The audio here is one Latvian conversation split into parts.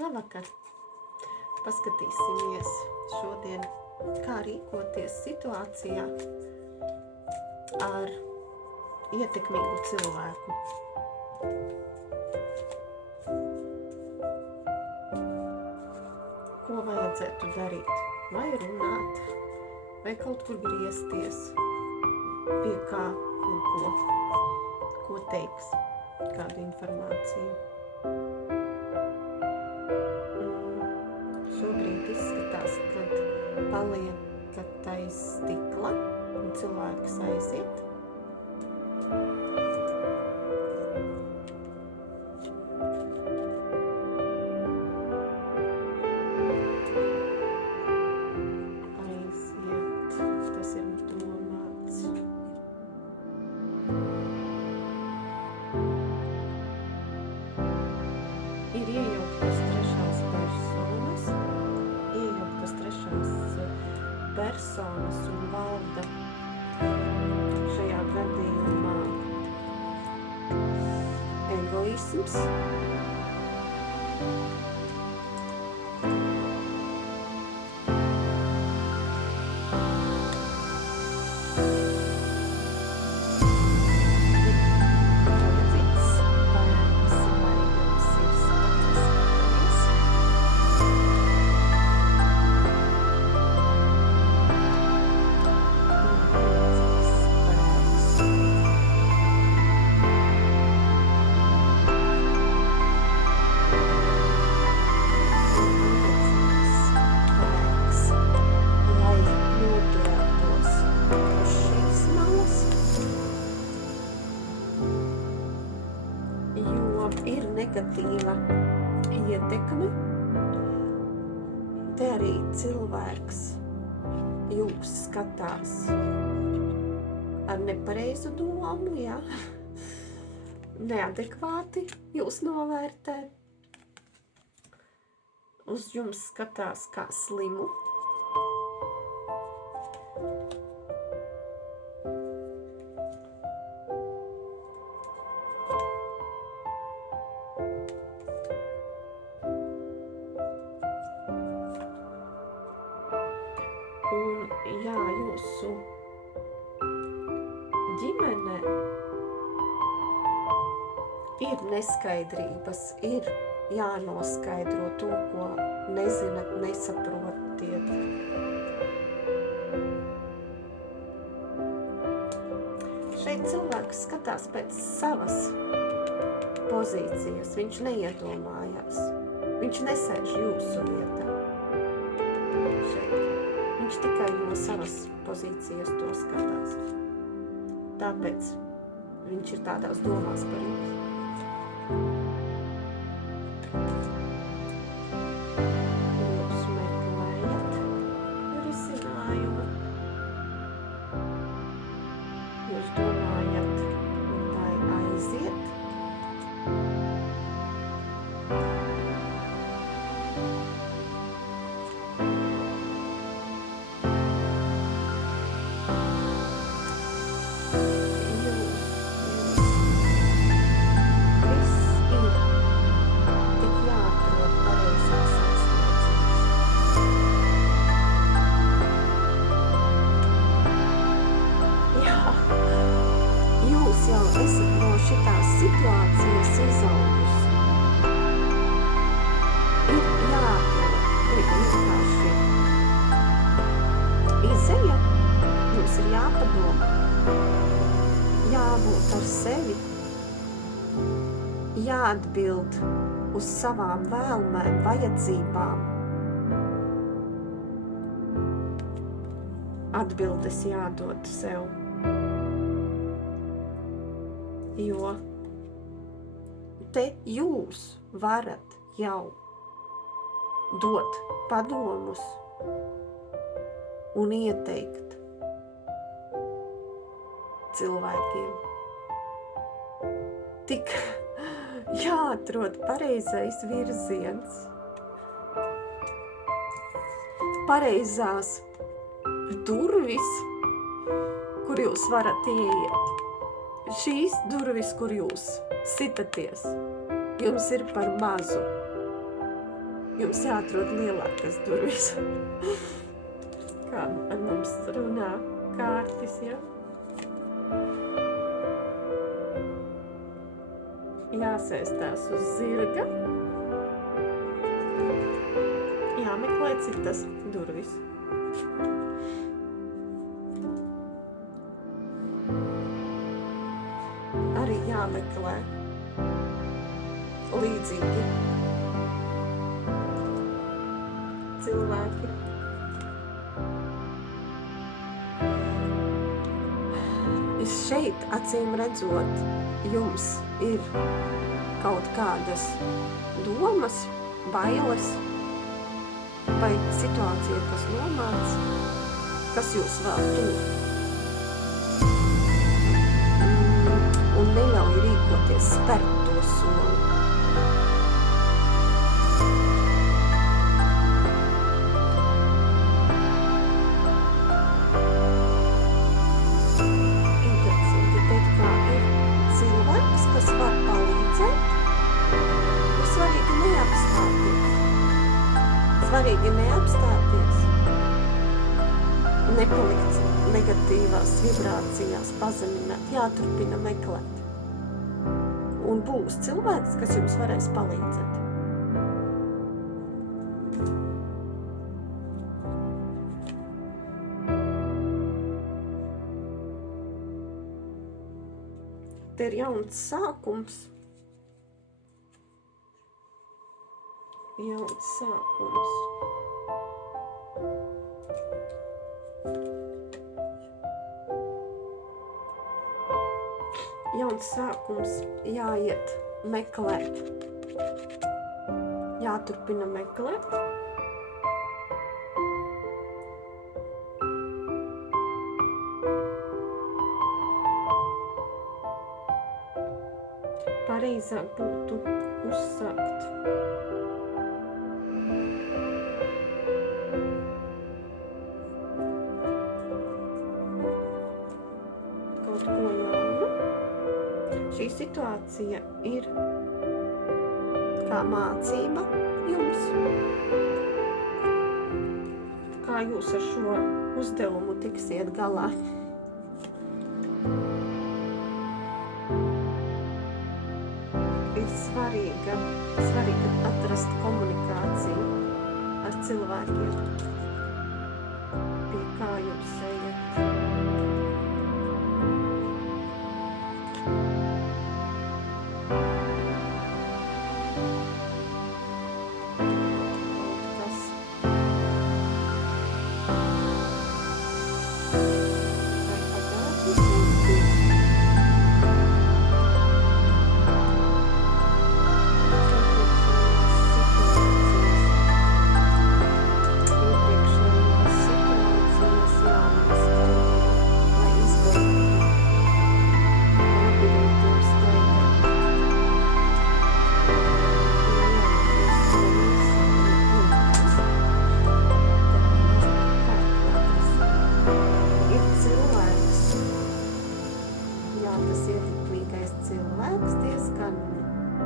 Labvakar! Paskatīsimies šodien, kā rīkoties situācijā ar ietekmīgu cilvēku. Ko vajadzētu darīt? Vai runāt, vai kaut kur griezties, pie kā un ko teiks, kādu informāciju. Šobrīd izskatās, kad paliekat aiz stikla un cilvēks aiziet. Aiziet, tas ir domāts. Ir iejauktas trešās personas un valda šajā gadījumā egoisms. Ir negatīva ietekme. Te arī cilvēks jūs skatās ar nepareizu domu, jā. Neadekvāti jūs novērtē. Uz jums skatās kā slimu. Un jā, jūsu ģimene ir neskaidrības, ir jānoskaidro to, ko nezinat, nesaprotiet. Šeit cilvēks skatās pēc savas pozīcijas, viņš neiedomājās, viņš nesēž jūsu vietā. Šeit. Viņš tikai no savas pozīcijas to skatās. Tāpēc viņš ir tādās domās par jums. Jūs meklējat risinājumu. Jūs domājat, vai aiziet. Jūs jau esat no šitās situācijas izaugusi. Ir jāatrod vienkārši izeja, jums ir jāpadomā, jābūt ar sevi, jāatbild uz savām vēlmēm, vajadzībām. Atbildes jādod sev. Jo te jūs varat jau dot padomus un ieteikt cilvēkiem. Tik jāatrod pareizais virziens, pareizās durvis, kur jūs varat ieiet. Šīs durvis, kur jūs sitaties, jums ir par mazu. Jums jāatrod lielākas durvis. Kā ar mums runā Kārtis, ja? Jāsēstās uz zirga. Jāmeklē citas durvis. Arī jāmeklē līdzīgi cilvēki. Šeit, acīm redzot, jums ir kaut kādas domas, bailes vai situācija, kas nomāc, kas jūs vēl tuv un neļauj rīkoties, spērt to soli. Svarīgi neapstāties, nepalikt negatīvās vibrācijās, pazemināt, jāturpina meklēt. Un būs cilvēks, kas jums varēs palīdzēt. Te ir jauns sākums. Jauns sākums. Jauns sākums, jāiet meklēt. Jāturpina meklēt. Pareizāk būtu uzsākt. Šī situācija ir kā mācība jums. Kā jūs ar šo uzdevumu tiksiet galā? Ir svarīgi atrast komunikāciju ar cilvēkiem, pie kā jūs ejat.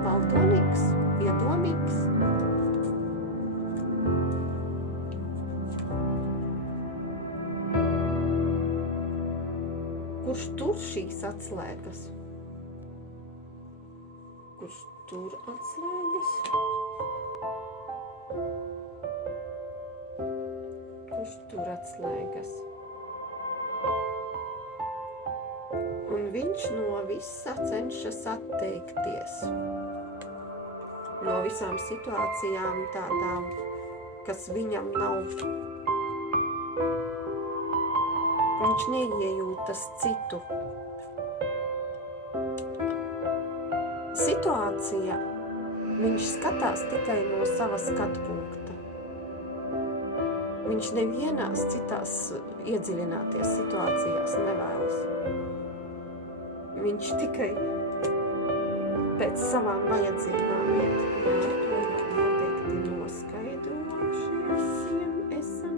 Valdonīgs, iedomīgs. Kurš tur šīs atslēgas? Kurš tur atslēgas? Kurš tur atslēgas? Un viņš no visa cenšas atteikties. No visām situācijām tādām, kas viņam nav. Viņš neiejūtas citu. Situācija, viņš skatās tikai no sava skatu punkta. Viņš nevienās citās iedziļināties situācijās nevēlas. Viņš tikai pēc savām vajadzībām iet. Jā, to noteikti noskaidrojušies esam.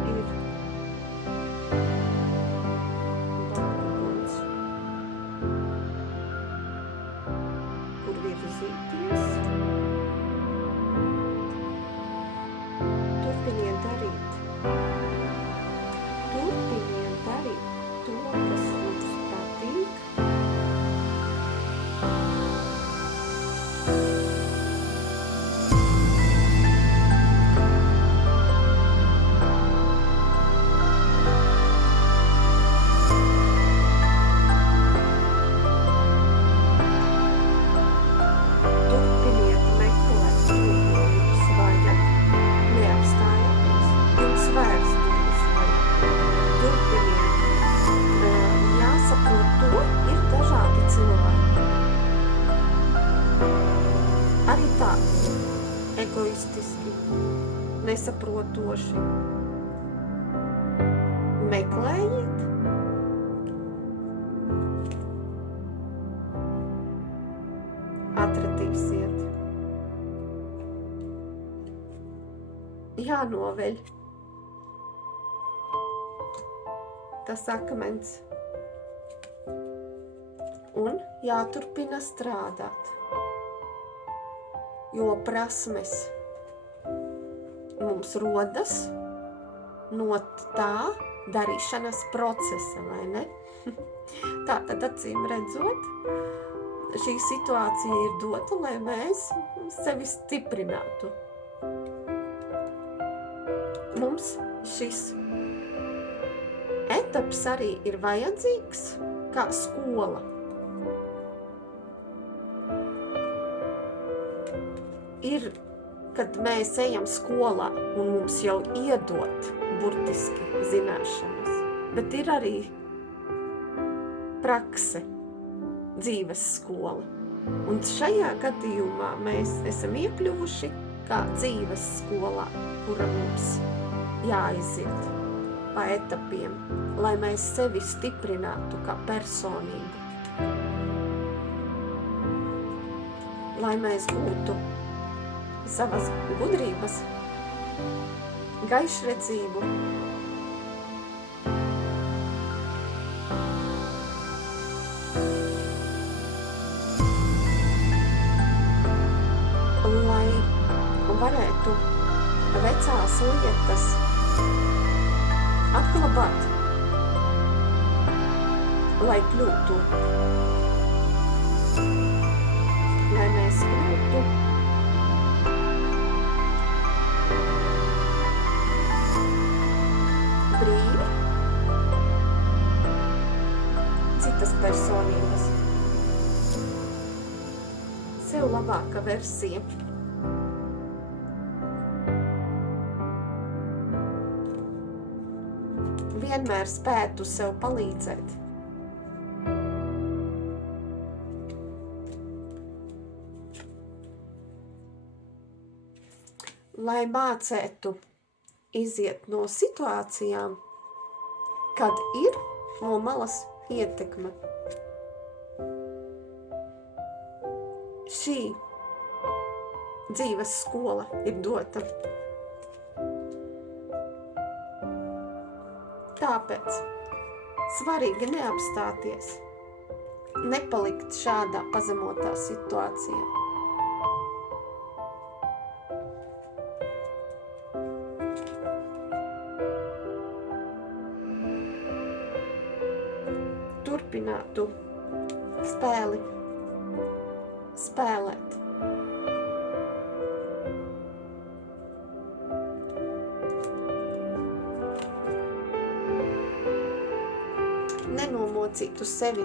Ir vārds. nesaprastoši, nesaprotoši. Meklējiet. Atradīsiet. Jānoveļ tas akmens un jāturpina strādāt, jo prasmes mums rodas no tā darīšanas procesa, vai ne? Tātad acīm redzot, šī situācija ir dota, lai mēs sevi stiprinātu. Mums šis etaps arī ir vajadzīgs kā skola. Ir, kad mēs ejam skolā un mums jau iedot burtiski zināšanas, bet ir arī prakse, dzīves skola. Un šajā gadījumā mēs esam iekļuvuši kā dzīves skolā, kura mums jāiziet pa etapiem, lai mēs sevi stiprinātu kā personību. Lai mēs būtu savas gudrības, gaišredzību, lai varētu vecās lietas atklabāt, lai kļūtu, lai mēs kļūtu brīvi, citas personības, sev labāka versija. Vienmēr spētu sev palīdzēt. Lai mācētu iziet no situācijām, kad ir no malas ietekme. Šī dzīves skola ir dota. Tāpēc svarīgi neapstāties, nepalikt šādā pazemotā situācijā. Turpinātu spēli spēlēt. Nenomocītu sevi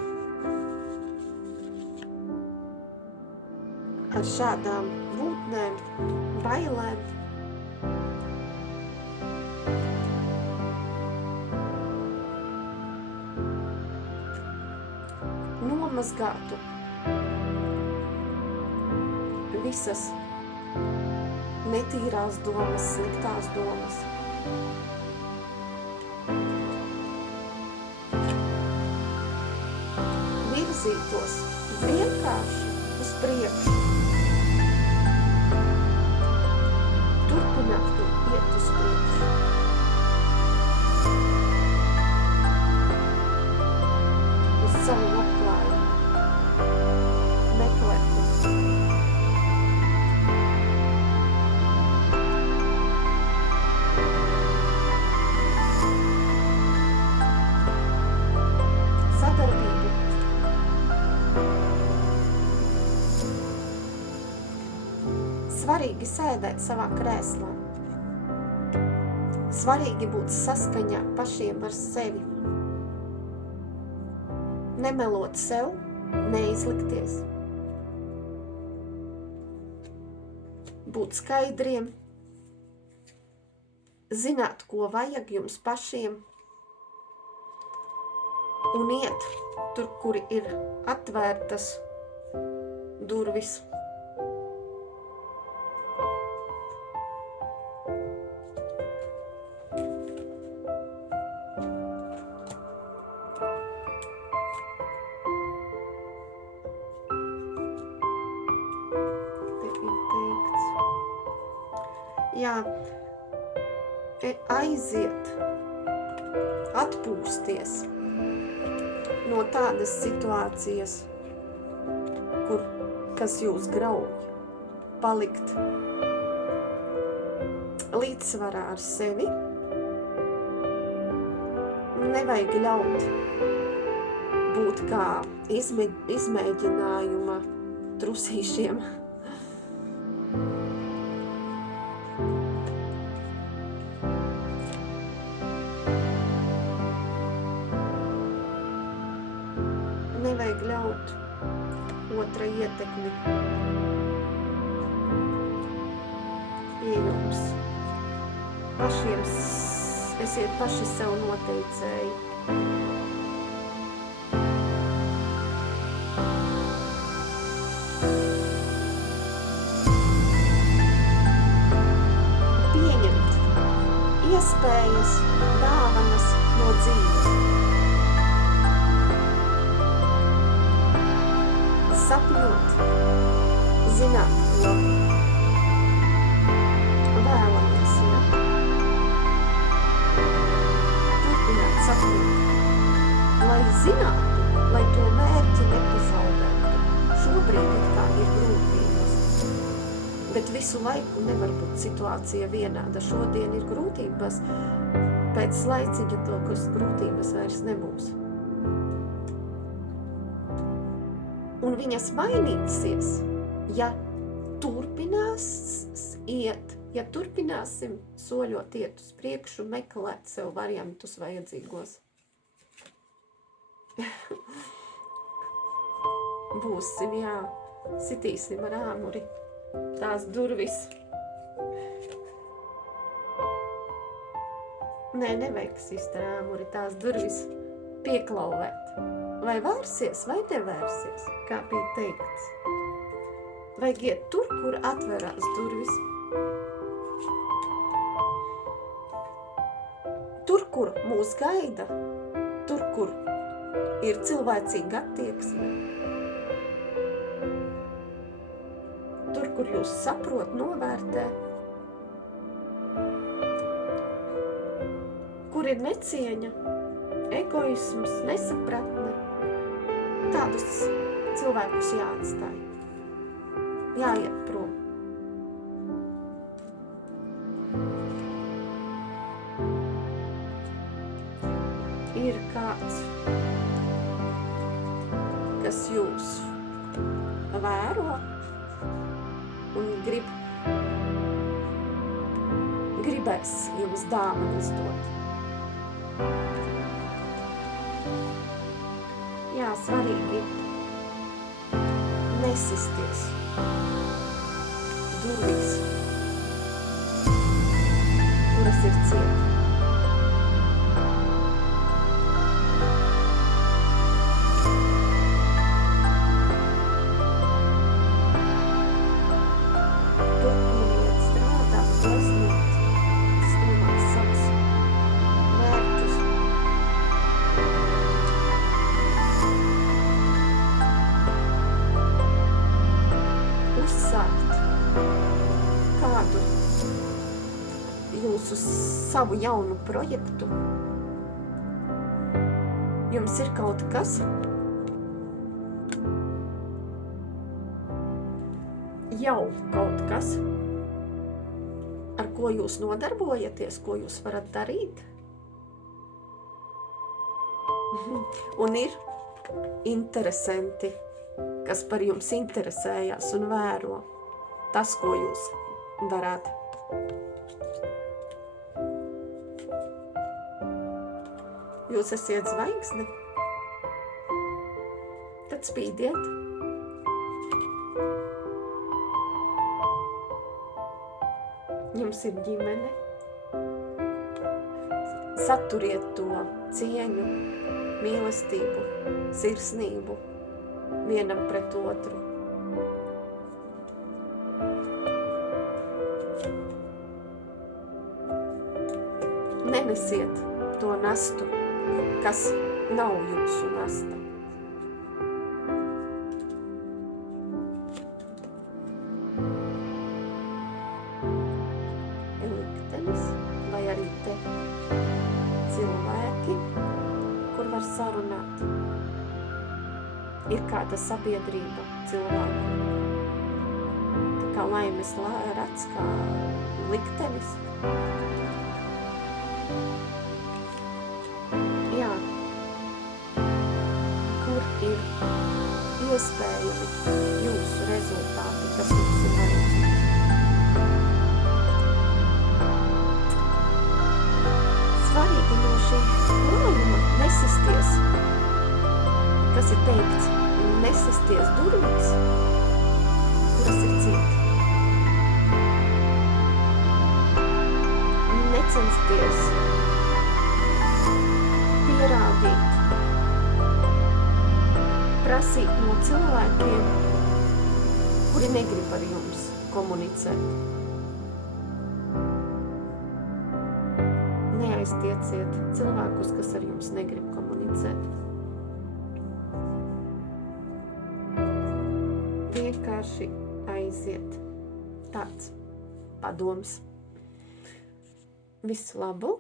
ar šādām būtnēm, bailēm. Nomazgātu visas netīrās domas, sliktās domas. Virzītos vienkārši uz priekšu. Turpinātu iet uz priekšu. Uz savu labklājību. Meklētu. Sadarbību. Svarīgi sēdēt savā krēslā. Svarīgi būt saskaņā pašiem ar sevi. Nemelot sev, neizlikties. Būt skaidriem. Zināt, ko vajag jums pašiem. Un iet tur, kur ir atvērtas durvis. jā, aiziet, atpūsties no tādas situācijas, kas jūs grauj, palikt līdzsvarā ar sevi, nevajag ļaut būt kā izmēģinājuma trusīšiem. Nevajag ļaut otra ietekmi pie jums. Esiet paši sev noteicēji. Pieņemt iespējas, dāvanas no dzīves. Sapņot, zināt, ko vēlamies, ja? Turpināt sapņot, lai zinātu, lai to mērķi nepazaudētu. Šobrīd ir grūtības, bet visu laiku nevar būt situācija vienāda. Šodien ir grūtības, pēc laiciņa to, kas grūtības vairs nebūs. Un viņas mainīsies, ja turpināsim soļot iet uz priekšu, meklēt sev variantus vajadzīgos. Būsim, jā, sitīsim ar āmuri tās durvis. Nē, nevajag sist ar āmuri tās durvis pieklauvēt. Vai vērsies, vai nevērsies, kā bija teikts. Vajag iet tur, kur atverās durvis. Tur, kur mūs gaida, tur, kur ir cilvēcīga attieksme. Tur, kur jūs saprot, novērtē. Kur ir necieņa, egoisms, nesapratne. Tādus cilvēkus jāatstāj. Jāiet prom. Ir kāds, kas jūs vēro un gribēs jums dāvanas dot. Jā, svarīgi nesisties durvīs, kuras ir cieta. Turpiniet strādāt, prasmīt, domāt savus mērķus. Uzsākt kādu jūsu savu jaunu projektu. Jums ir kaut kas, ar ko jūs nodarbojaties, ko jūs varat darīt. Un ir interesanti, kas par jums interesējās un vēro tas, ko jūs darāt. Jūs esiet zvaigzne, tad spīdiet. Jums ir ģimene. Saturiet to cieņu, mīlestību, sirsnību vienam pret otru. Nenesiet to nastu, kas nav jūsu nasta. ir kāda sabiedrība cilvēku. Tā kā laimes rats, kā liktenis. Jā. Kur ir iespējami jūsu rezultāti, kas jums ir vajadzīgi? Svarīgi no šī klājuma nesisties, kas ir teikts, nesisties durvīs, kuras ir ciet. Necensties pierādīt, prasīt no cilvēkiem, kuri negrib ar jums komunicēt. Neaiztieciet cilvēkus, kas ar jums negrib komunicēt. Vienkārši aiziet. Tāds padoms. Visu labu!